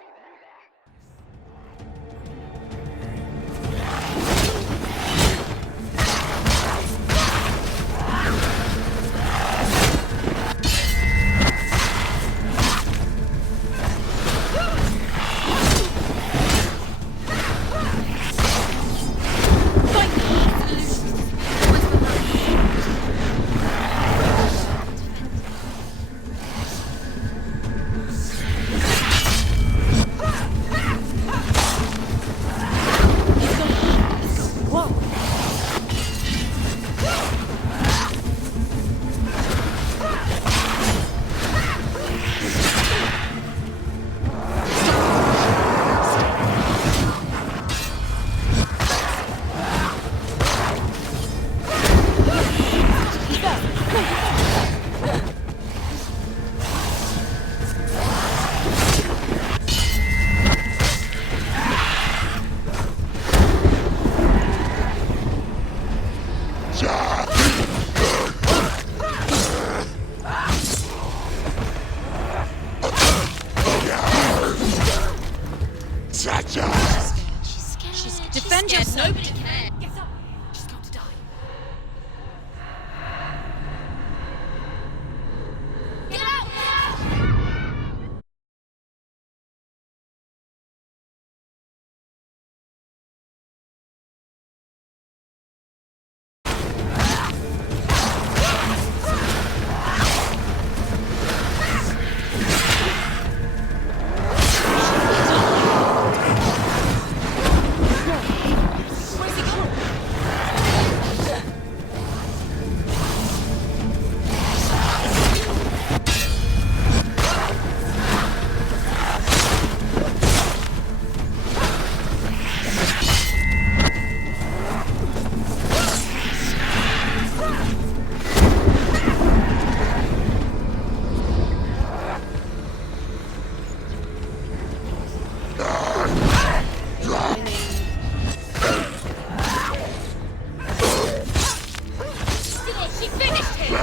Defend yourself. Nobody cares. Get up! She's got to die. Get out! She finished him!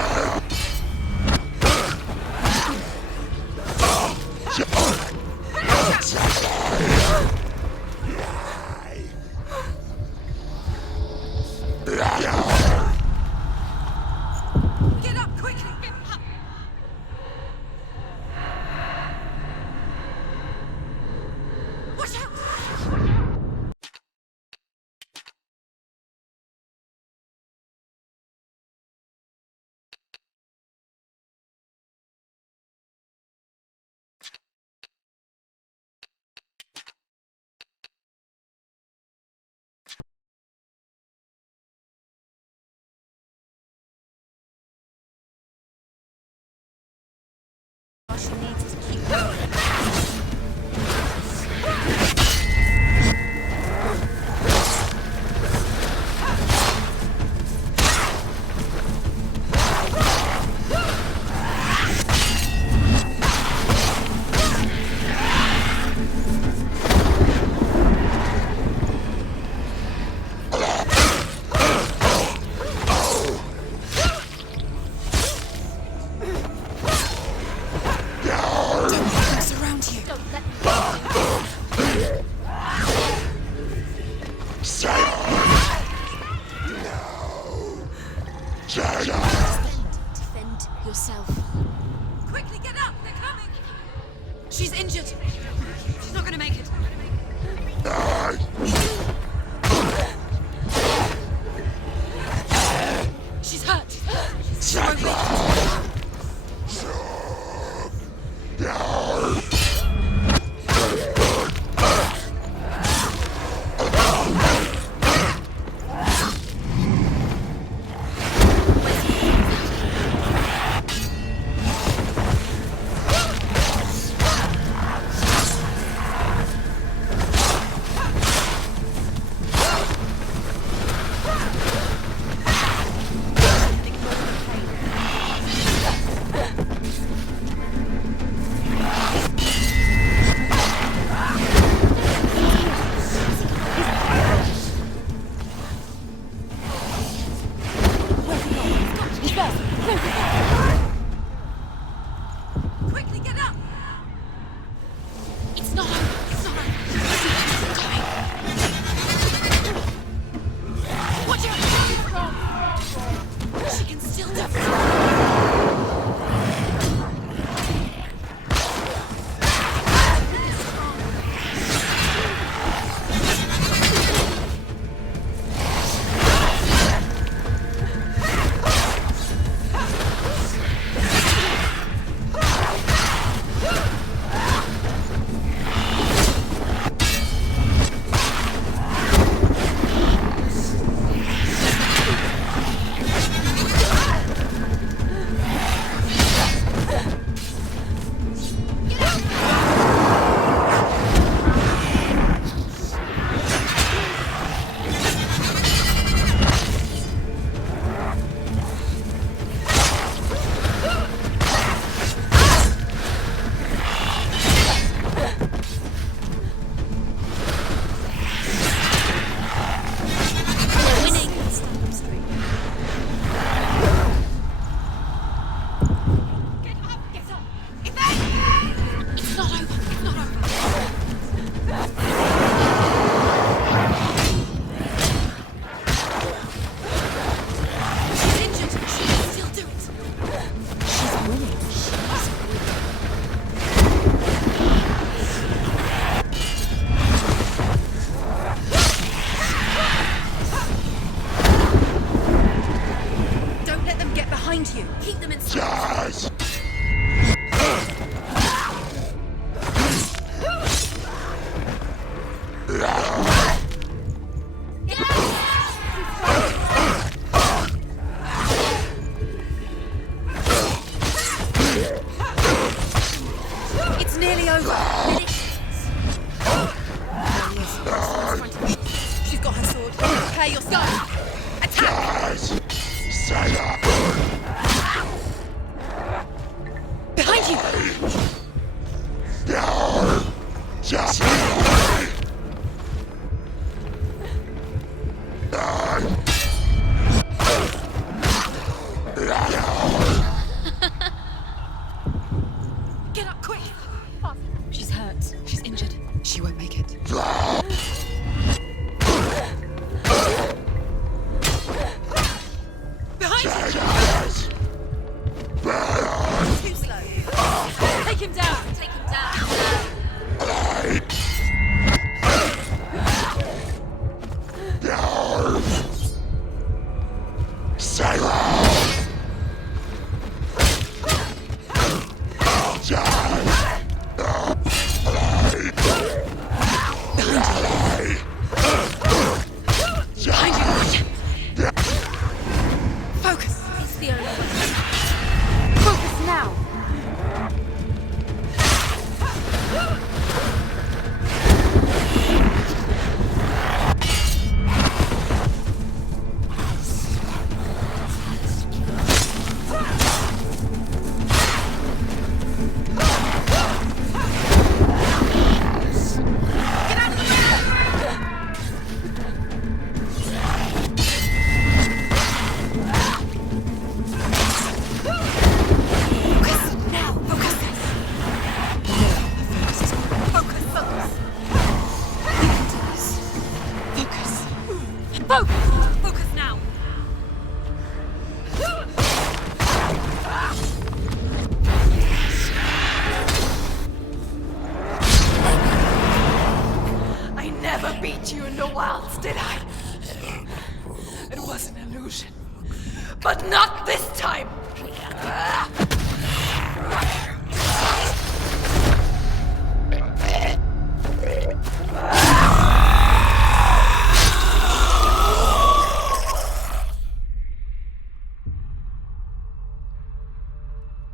Get up quickly! Watch out! All she needs is to keep going. Defend yourself. Quickly get up! They're coming! She's injured. She's not gonna make it. She's hurt. She won't make it. Quickly get up! It's not over. It's not over. Watch out! She can still do it. Behind you. Keep them inside. It's nearly over. She's got her sword. Prepare yourself. Attack! Behind you! Get up quick! She's hurt. She's injured. She won't make it. Behind you! Too slow. Take him down! Take him down! illusion. But not this time!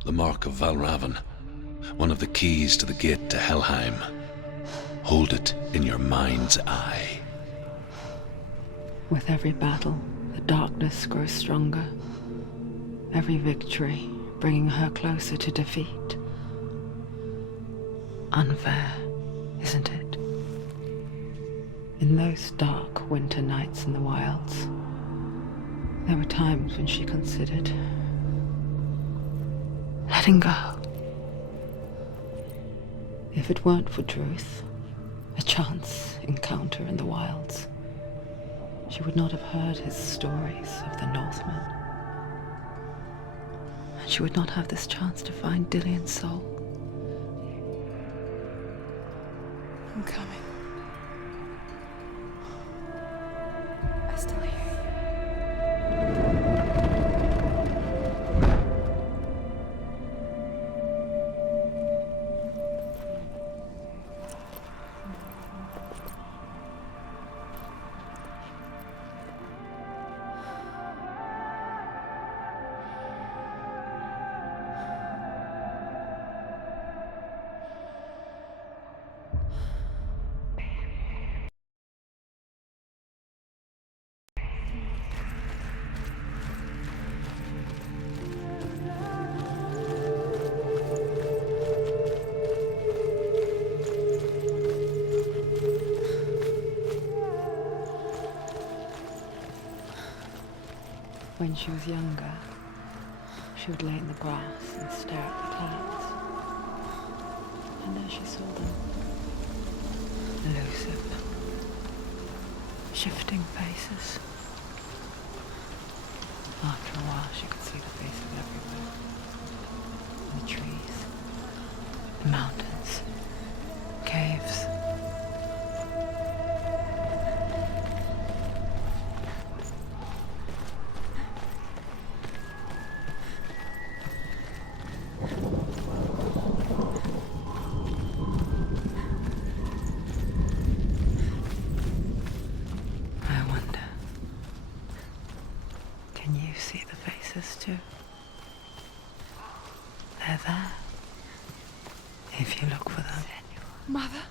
The mark of Valravan, one of the keys to the gate to Helheim. Hold it in your mind's eye. With every battle, the darkness grows stronger. Every victory bringing her closer to defeat. Unfair, isn't it? In those dark winter nights in the wilds, there were times when she considered letting go. If it weren't for Druth, a chance encounter in the wilds, she would not have heard his stories of the Northmen. And she would not have this chance to find Dillion's soul. I'm coming. I still hear you. When she was younger, she would lay in the grass and stare at the clouds. And there she saw them. Elusive, shifting faces. After a while, she could see the faces everywhere. In the trees, the mountains, caves. Can you see the faces too? They're there. If you look for them. Mother?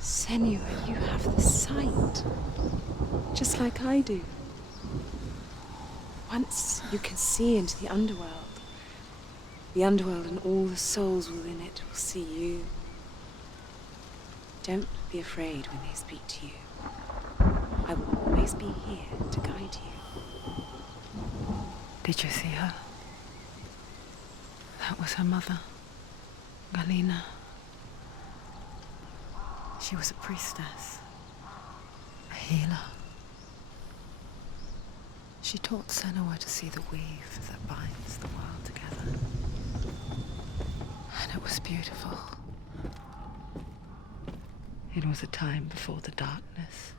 Senua, you have the sight. Just like I do. Once you can see into the underworld and all the souls within it will see you. Don't be afraid when they speak to you. I will always be here to guide you. Did you see her? That was her mother, Galina. She was a priestess, a healer. She taught Senua to see the weave that binds the world together. And it was beautiful. It was a time before the darkness.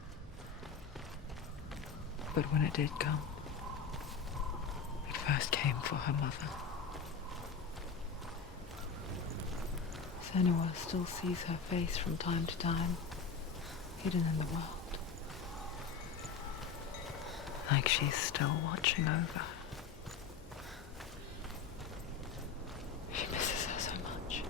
But when it did come, it first came for her mother. Senua still sees her face from time to time, hidden in the world. Like she's still watching over her. She misses her so much.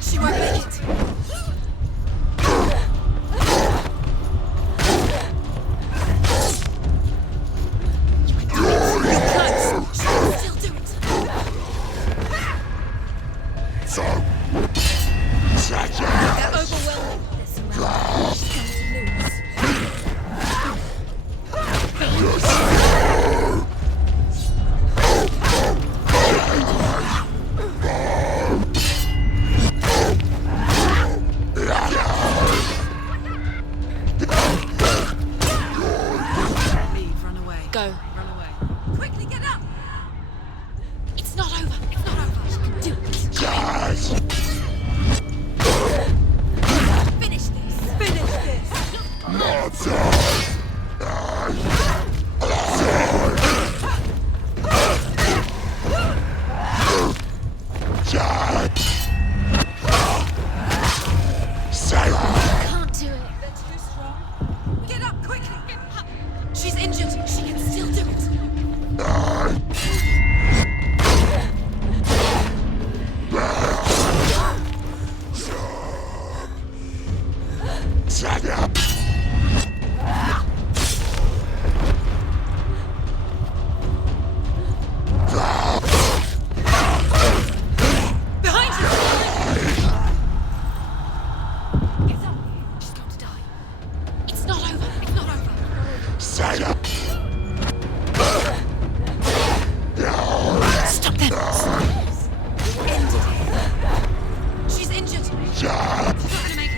She won't make it. They're overwhelming. Leave, run away. Go. Run away. Quickly get up! It's not over. It's not over. She can do it. Finish this. Finish this! Can't do it. They're too strong. Get up, quickly! Get up! She's injured. She can still do it. Behind you! Get up. She's going to die. It's not over. It's not over. Stop them. Ended it. She's injured. She's not going to make it.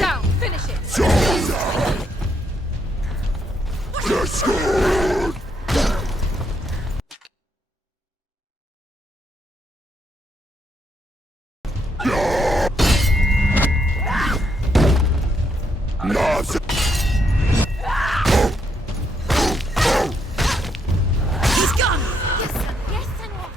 Down! Finish it! He's gone! Yes, Senua.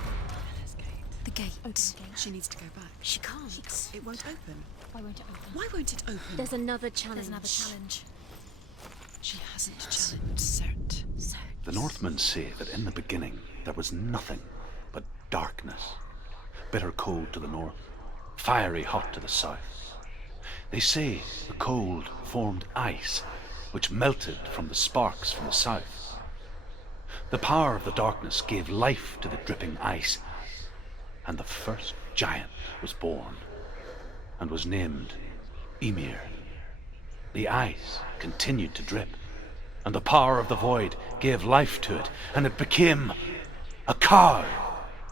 The gate. She needs to go back. She can't. It won't open. Why won't it open? Why won't it open? There's another challenge. She hasn't challenged Cert. The Northmen say that in the beginning there was nothing but darkness. Bitter cold to the north, fiery hot to the south. They say the cold formed ice, which melted from the sparks from the south. The power of the darkness gave life to the dripping ice, and the first giant was born, and was named Ymir. The ice continued to drip, and the power of the void gave life to it, and it became a cow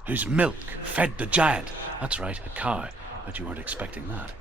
whose milk fed the giant. That's right, a cow, but you weren't expecting that.